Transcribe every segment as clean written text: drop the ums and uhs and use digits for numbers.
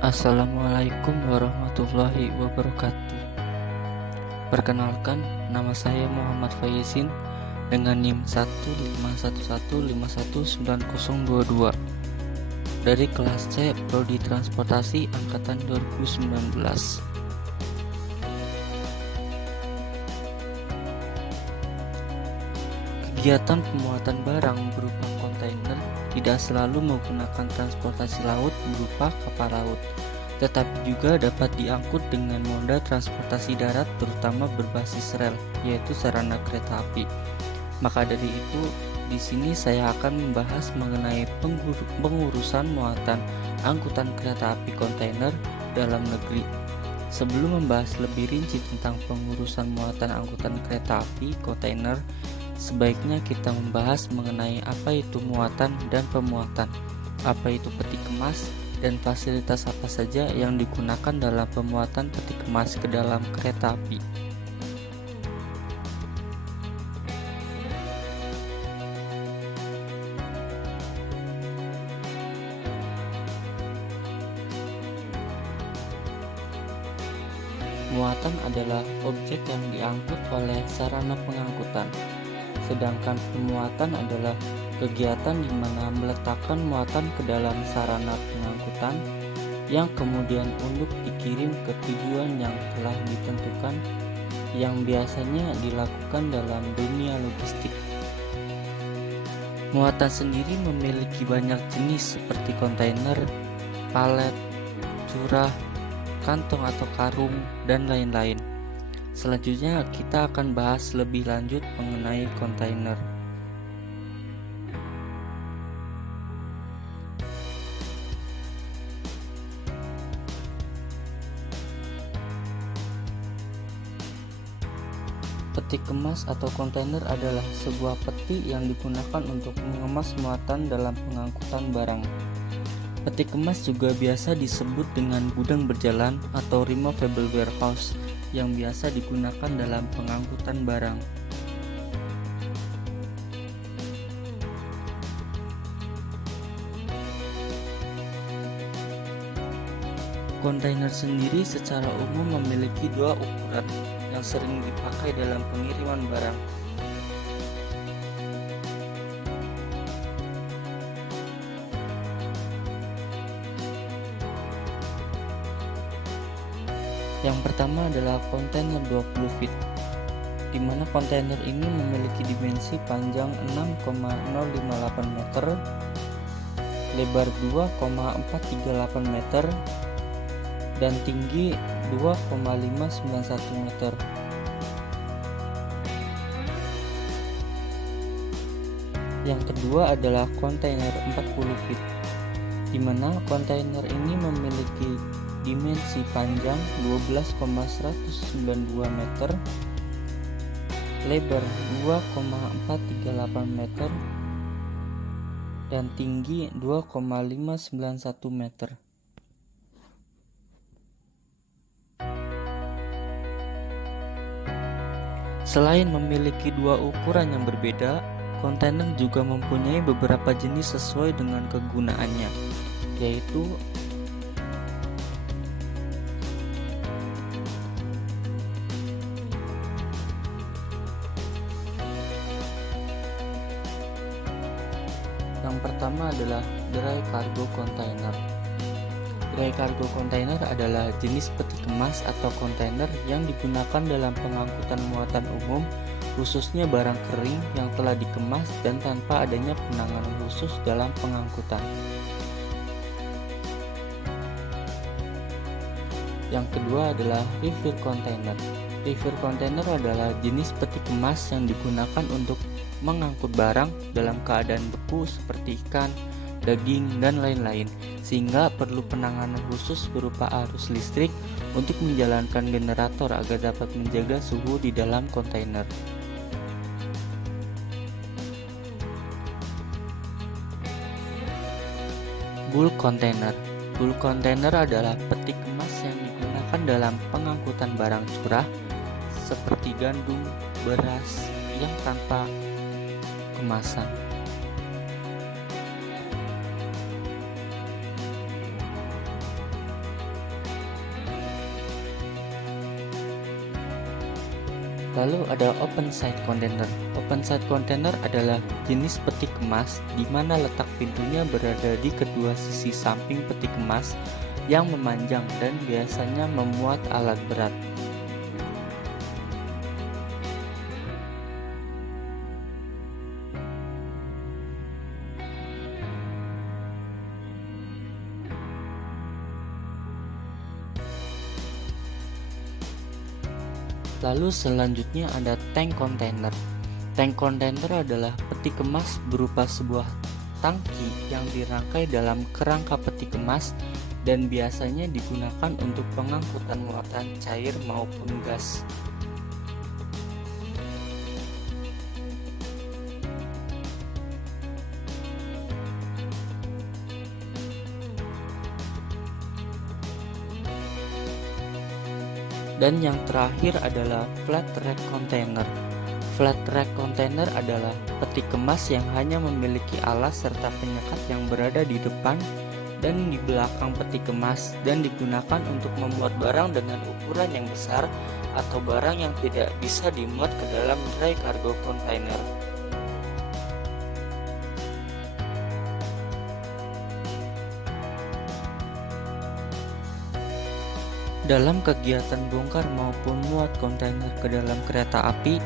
Assalamualaikum warahmatullahi wabarakatuh. Perkenalkan, nama saya Muhammad Faizin dengan NIM 15115151922 dari kelas C Prodi Transportasi angkatan 2019. Kegiatan pemuatan barang berupa kontainer tidak selalu menggunakan transportasi laut berupa kapal laut, tetapi juga dapat diangkut dengan moda transportasi darat terutama berbasis rel, yaitu sarana kereta api. Maka dari itu, di sini saya akan membahas mengenai pengurusan muatan angkutan kereta api kontainer dalam negeri. Sebelum membahas lebih rinci tentang pengurusan muatan angkutan kereta api kontainer, sebaiknya kita membahas mengenai apa itu muatan dan pemuatan, apa itu peti kemas, dan fasilitas apa saja yang digunakan dalam pemuatan peti kemas ke dalam kereta api. Muatan adalah objek yang diangkut oleh sarana pengangkutan. Sedangkan pemuatan adalah kegiatan di mana meletakkan muatan ke dalam sarana pengangkutan yang kemudian untuk dikirim ke tujuan yang telah ditentukan, yang biasanya dilakukan dalam dunia logistik. Muatan sendiri memiliki banyak jenis seperti kontainer, palet, curah, kantong atau karung, dan lain-lain. Selanjutnya kita akan bahas lebih lanjut mengenai kontainer. Peti kemas atau kontainer adalah sebuah peti yang digunakan untuk mengemas muatan dalam pengangkutan barang. Peti kemas juga biasa disebut dengan gudang berjalan atau removable warehouse yang biasa digunakan dalam pengangkutan barang. Kontainer sendiri secara umum memiliki dua ukuran yang sering dipakai dalam pengiriman barang. Yang pertama adalah kontainer 20 feet, di mana kontainer ini memiliki dimensi panjang 6,058 meter, lebar 2,438 meter, dan tinggi 2,591 meter. Yang kedua adalah kontainer 40 feet, di mana kontainer ini memiliki dimensi panjang 12,192 meter, lebar 2,438 meter, dan tinggi 2,591 meter. Selain memiliki dua ukuran yang berbeda, kontainer juga mempunyai beberapa jenis sesuai dengan kegunaannya, yaitu yang pertama adalah dry cargo container. Dry cargo container adalah jenis peti kemas atau kontainer yang digunakan dalam pengangkutan muatan umum, khususnya barang kering yang telah dikemas dan tanpa adanya penanganan khusus dalam pengangkutan. Yang kedua adalah refill container. Refill container adalah jenis peti kemas yang digunakan untuk mengangkut barang dalam keadaan beku seperti ikan, daging, dan lain-lain, sehingga perlu penanganan khusus berupa arus listrik untuk menjalankan generator agar dapat menjaga suhu di dalam kontainer. Bulk container. Bulk container adalah peti kemas yang digunakan dalam pengangkutan barang curah seperti gandum, beras yang tanpa kemasan. Lalu ada open side container. Open side container adalah jenis peti kemas di mana letak pintunya berada di kedua sisi samping peti kemas yang memanjang dan biasanya memuat alat berat. Lalu selanjutnya ada tank container. Tank container adalah peti kemas berupa sebuah tangki yang dirangkai dalam kerangka peti kemas dan biasanya digunakan untuk pengangkutan muatan cair maupun gas. Dan yang terakhir adalah flat rack container. Flat rack container adalah peti kemas yang hanya memiliki alas serta penyekat yang berada di depan dan di belakang peti kemas dan digunakan untuk memuat barang dengan ukuran yang besar atau barang yang tidak bisa dimuat ke dalam dry cargo container. Dalam kegiatan bongkar maupun muat kontainer ke dalam kereta api,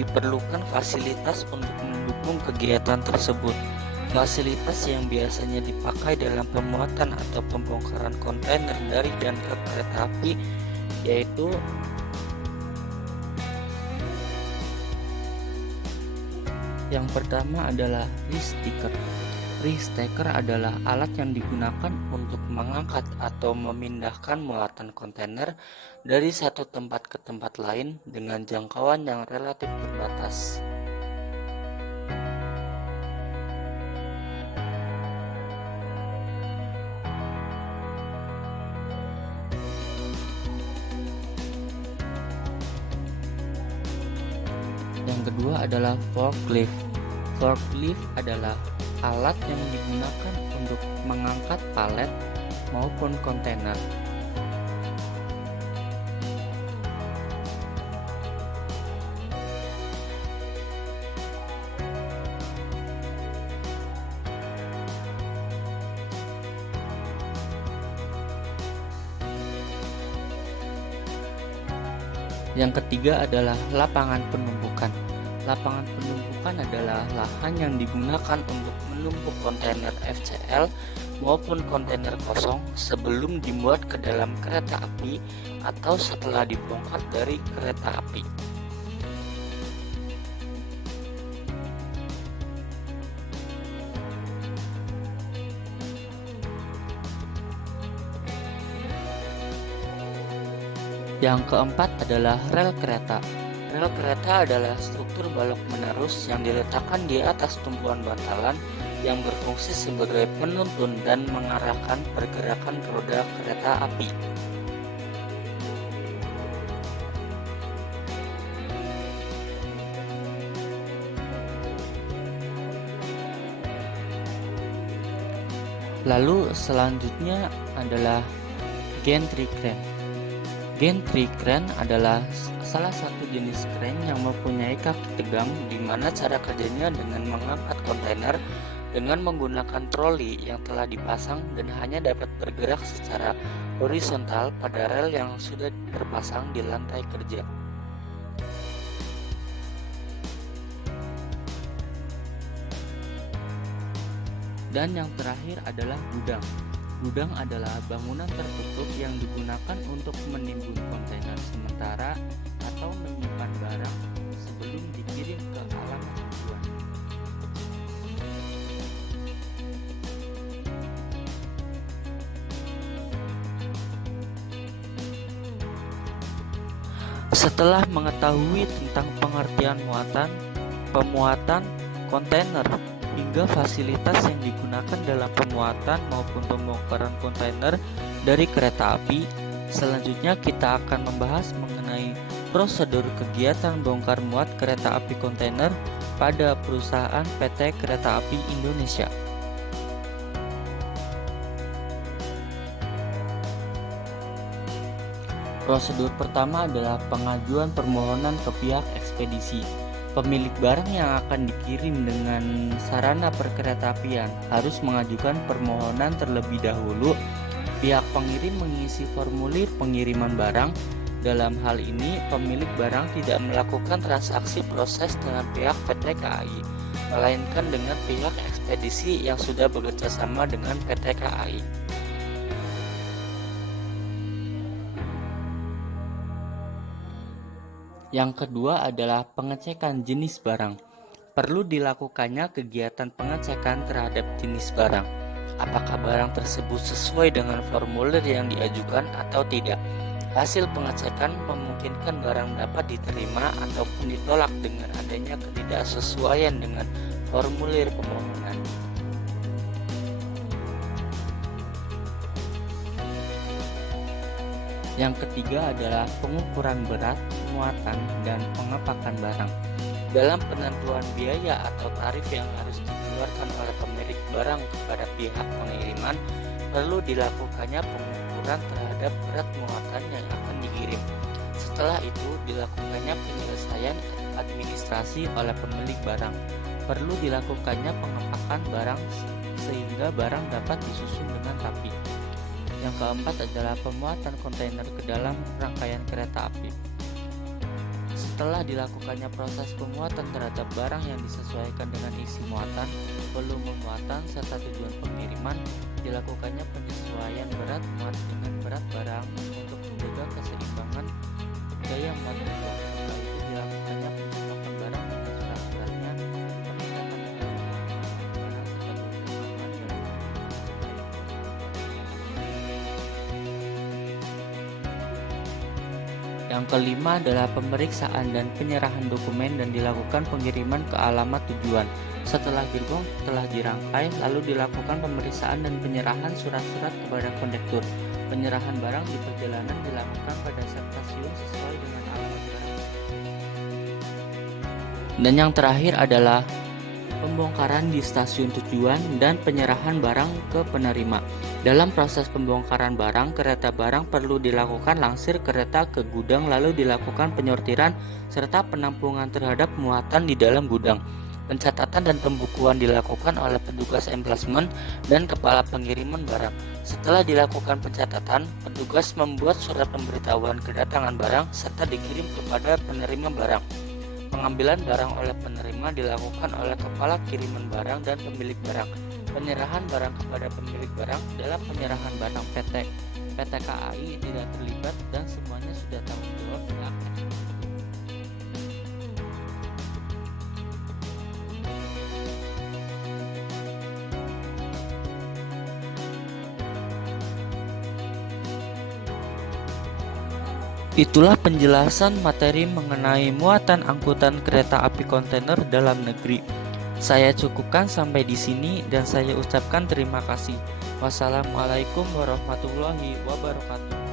diperlukan fasilitas untuk mendukung kegiatan tersebut. Fasilitas yang biasanya dipakai dalam pemuatan atau pembongkaran kontainer dari dan ke kereta api yaitu yang pertama adalah reach sticker. Reach sticker adalah alat yang digunakan untuk mengangkat atau memindahkan muatan kontainer dari satu tempat ke tempat lain dengan jangkauan yang relatif terbatas. Yang kedua adalah forklift. Forklift adalah alat yang digunakan untuk mengangkat palet maupun kontainer. Yang ketiga adalah lapangan penumpukan. Lapangan penumpukan adalah lahan yang digunakan untuk menumpuk kontainer FCL maupun kontainer kosong sebelum dimuat ke dalam kereta api atau setelah dibongkar dari kereta api. Yang keempat adalah rel kereta. Rel kereta adalah struktur balok menerus yang diletakkan di atas tumpuan bantalan yang berfungsi sebagai penuntun dan mengarahkan pergerakan roda kereta api. Lalu selanjutnya adalah gantry crane. Gantry crane adalah salah satu jenis crane yang mempunyai kaki tegang di mana cara kerjanya dengan mengangkat kontainer dengan menggunakan troli yang telah dipasang dan hanya dapat bergerak secara horizontal pada rel yang sudah terpasang di lantai kerja. Dan yang terakhir adalah gudang. Gudang adalah bangunan tertutup yang digunakan untuk menimbun kontainer sementara atau menyimpan barang sebelum dikirim ke alamat tujuan. Setelah mengetahui tentang pengertian muatan, pemuatan kontainer, hingga fasilitas yang digunakan dalam pemuatan maupun pembongkaran kontainer dari kereta api, selanjutnya kita akan membahas mengenai prosedur kegiatan bongkar muat kereta api kontainer pada perusahaan PT Kereta Api Indonesia. Prosedur pertama adalah pengajuan permohonan ke pihak ekspedisi. Pemilik barang yang akan dikirim dengan sarana perkeretaapian harus mengajukan permohonan terlebih dahulu. Pihak pengirim mengisi formulir pengiriman barang. Dalam hal ini, pemilik barang tidak melakukan transaksi proses dengan pihak PT KAI, melainkan dengan pihak ekspedisi yang sudah bekerja sama dengan PT KAI. Yang kedua adalah pengecekan jenis barang. Perlu dilakukannya kegiatan pengecekan terhadap jenis barang. Apakah barang tersebut sesuai dengan formulir yang diajukan atau tidak? Hasil pengecekan memungkinkan barang dapat diterima ataupun ditolak dengan adanya ketidaksesuaian dengan formulir permohonan. Yang ketiga adalah pengukuran berat, muatan, dan pengepakan barang. Dalam penentuan biaya atau tarif yang harus dikeluarkan oleh pemilik barang kepada pihak pengiriman, perlu dilakukannya pengukuran terhadap berat muatan yang akan dikirim. Setelah itu, dilakukannya penyelesaian administrasi oleh pemilik barang. Perlu dilakukannya pengepakan barang sehingga barang dapat disusun dengan rapi. Yang keempat adalah pemuatan kontainer ke dalam rangkaian kereta api. Setelah dilakukannya proses pemuatan terhadap barang yang disesuaikan dengan isi muatan, volume muatan, serta tujuan pengiriman, dilakukannya penyesuaian berat muat dengan berat barang untuk menjaga keseimbangan daya muat tujuan. Setelah itu dilakukannya pencocokan barang dengan surat beratnya, peningkatan barang sebagai ukuran dan Yang kelima adalah pemeriksaan dan penyerahan dokumen dan dilakukan pengiriman ke alamat tujuan. Setelah gerbong telah dirangkai, lalu dilakukan pemeriksaan dan penyerahan surat-surat kepada kondektur. Penyerahan barang di perjalanan dilakukan pada stasiun sesuai dengan alamat barang. Dan yang terakhir adalah pembongkaran di stasiun tujuan dan penyerahan barang ke penerima. Dalam proses pembongkaran barang, kereta barang perlu dilakukan langsir kereta ke gudang, lalu dilakukan penyortiran serta penampungan terhadap muatan di dalam gudang. Pencatatan dan pembukuan dilakukan oleh petugas emplasmen dan kepala pengiriman barang. Setelah dilakukan pencatatan, petugas membuat surat pemberitahuan kedatangan barang serta dikirim kepada penerima barang. Pengambilan barang oleh penerima dilakukan oleh kepala kiriman barang dan pemilik barang. Penyerahan barang kepada pemilik barang. Dalam penyerahan barang PT KAI tidak terlibat dan semuanya sudah tanggung jawab pihak eksekutif. Itulah penjelasan materi mengenai muatan angkutan kereta api kontainer dalam negeri. Saya cukupkan sampai di sini dan saya ucapkan terima kasih. Wassalamualaikum warahmatullahi wabarakatuh.